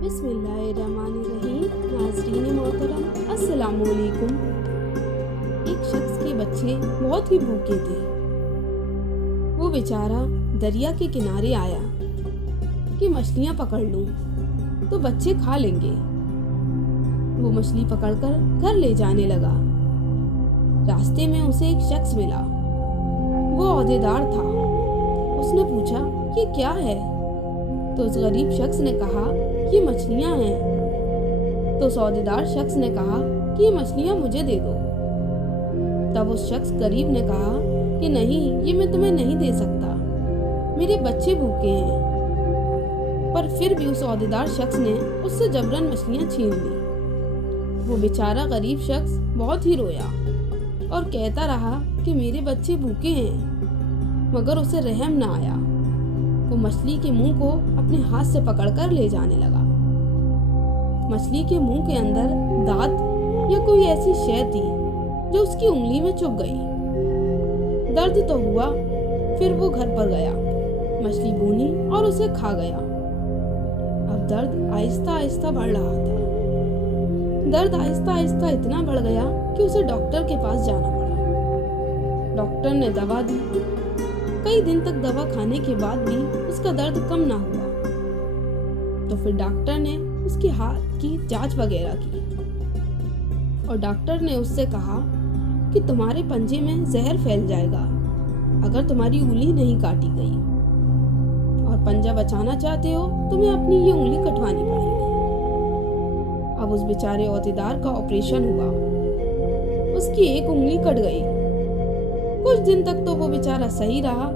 बिस्मिल्लाहिर्रहमानिर्रहीम। नाज़रीन मोहतरम, अस्सलामु अलैकुम। एक शख्स के बच्चे बहुत ही भूखे थे। वो बेचारा दरिया के किनारे आया कि मछलियाँ पकड़ लूं तो बच्चे खा लेंगे। वो मछली पकड़कर घर ले जाने लगा। रास्ते में उसे एक शख्स मिला। वो ओहदेदार था। उसने पूछा, ये क्या है? तो उस गरीब शख्स ने कहा, ये मछलियाँ हैं। तो उस ओहदेदार शख्स ने कहा कि ये मछलियाँ मुझे दे दो। तब उस शख्स गरीब ने कहा कि नहीं, ये मैं तुम्हें नहीं दे सकता, मेरे बच्चे भूखे हैं। पर फिर भी उस ओहदेदार शख्स ने उससे जबरन मछलियाँ छीन ली। वो बेचारा गरीब शख्स बहुत ही रोया और कहता रहा कि मेरे बच्चे भूखे हैं, मगर उसे रहम न आया। वो मछली के मुंह को अपने हाथ से पकड़कर ले जाने लगा। मछली के मुंह के अंदर दांत या कोई ऐसी शय थी जो उसकी उंगली में चुभ गई। दर्द तो हुआ। फिर वो घर पर गया, मछली भूनी और उसे खा गया। अब दर्द आहिस्ता आहिस्ता बढ़ रहा था। दर्द आहिस्ता आहिस्ता इतना बढ़ गया कि उसे डॉक्टर के पास जाना पड़ा। डॉक्टर ने दवा दी। कई दिन तक दवा खाने के बाद भी उसका दर्द कम ना हुआ। तो फिर डॉक्टर ने उसके हाथ की जांच वगैरह की और डॉक्टर ने उससे कहा कि तुम्हारे पंजे में जहर फैल जाएगा अगर तुम्हारी उंगली नहीं काटी गई, और पंजा बचाना चाहते हो तुम्हें अपनी ये उंगली कटवानी पड़ेगी। अब उस बेचारे औहदेदार का ऑपरेशन हुआ। उसकी एक उंगली कट गई। कुछ दिन तक तो वो बेचारा सही रहा,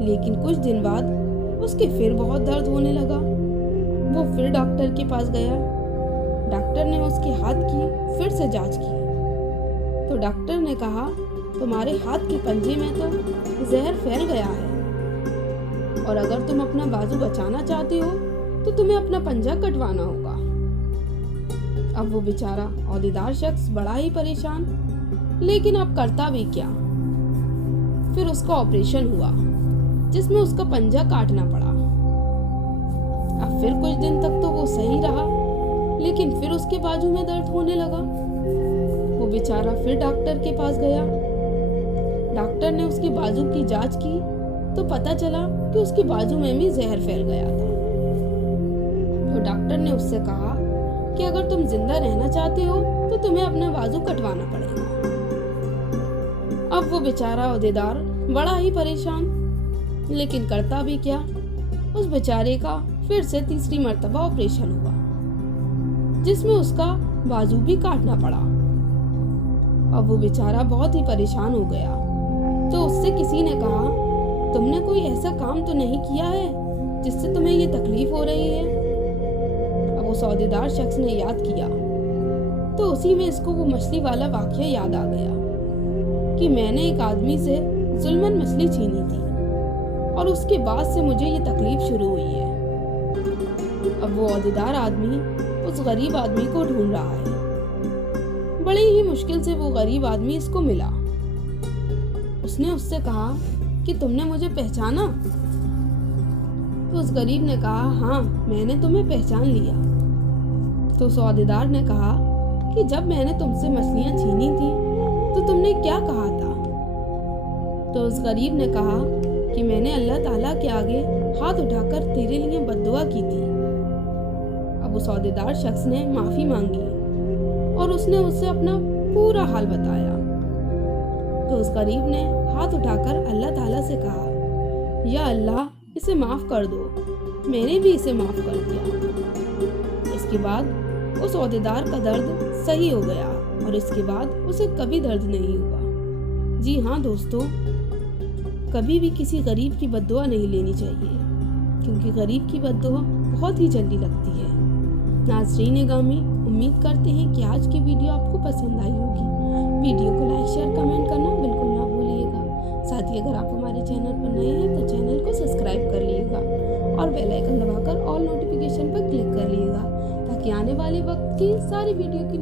लेकिन कुछ दिन बाद उसके फिर बहुत दर्द होने लगा। वो फिर डॉक्टर के पास गया। डॉक्टर ने उसके हाथ की फिर से जांच की तो डॉक्टर ने कहा, तुम्हारे हाथ के पंजे में तो जहर फैल गया है और अगर तुम अपना बाजू बचाना चाहते हो तो तुम्हें अपना पंजा कटवाना होगा। अब वो बेचारा औहदेदार शख्स बड़ा ही परेशान, लेकिन अब करता भी क्या। फिर उसका ऑपरेशन हुआ जिसमें उसका पंजा काटना पड़ा। अब फिर कुछ दिन तक तो वो सही रहा, लेकिन फिर उसके बाजू में दर्द होने लगा। वो बेचारा फिर डॉक्टर के पास गया। डॉक्टर ने उसके बाजू की जांच की तो पता चला कि उसके बाजू में भी जहर फैल गया था। तो डॉक्टर ने उससे कहा कि अगर तुम जिंदा रहना चाहते हो तो तुम्हें अपना बाजू कटवाना पड़ेगा। अब वो बेचारा औहदेदार बड़ा ही परेशान, लेकिन करता भी क्या। उस बेचारे का फिर से तीसरी मर्तबा ऑपरेशन हुआ जिसमें उसका बाजू भी काटना पड़ा। अब वो बेचारा बहुत ही परेशान हो गया। तो उससे किसी ने कहा, तुमने कोई ऐसा काम तो नहीं किया है जिससे तुम्हें ये तकलीफ हो रही है? अब उस औहदेदार शख्स ने याद किया तो उसी में इसको वो मछली वाला वाकया याद आ गया कि मैंने एक आदमी से जुल्मन मछली छीनी थी और उसके बाद से मुझे ये तकलीफ शुरू हुई है। अब वो औहदेदार आदमी उस गरीब आदमी को ढूंढ रहा है। बड़ी ही मुश्किल से वो गरीब आदमी इसको मिला। उसने उससे कहा कि तुमने मुझे पहचाना? तो उस गरीब ने कहा, हाँ, मैंने तुम्हें पहचान लिया। तो उस औहदेदार ने कहा कि जब मैंने तुमसे मछलियाँ छीनी थी तो तुमने क्या कहा था? तो उस गरीब ने कहा कि मैंने अल्लाह ताला के आगे हाथ उठाकर तेरे लिए बद्दुआ की थी। अब उस औहदेदार शख्स ने माफी मांगी और उसने उससे अपना पूरा हाल बताया। तो उस गरीब ने हाथ उठाकर अल्लाह ताला से कहा, या अल्लाह, इसे माफ कर दो, मैंने भी इसे माफ कर दिया। इसके बाद उस औहदेदार का दर्द सही हो गया और इसके बाद उसे कभी दर्द नहीं हुआ। जी हाँ दोस्तों, कभी भी किसी गरीब की बद्दुआ नहीं लेनी चाहिए, क्योंकि गरीब की बद्दुआ बहुत ही जल्दी लगती है। नाज़रीन गामी, उम्मीद करते हैं कि आज की वीडियो आपको पसंद आई होगी। वीडियो को लाइक, शेयर, कमेंट करना बिल्कुल ना भूलिएगा। साथ ही अगर आप हमारे चैनल पर नए हैं तो चैनल को सब्सक्राइब कर लीजिएगा और बेल आइकन दबाकर ऑल नोटिफिकेशन पर क्लिक कर लीजिएगा ताकि आने वाले वक्त की सारी वीडियो की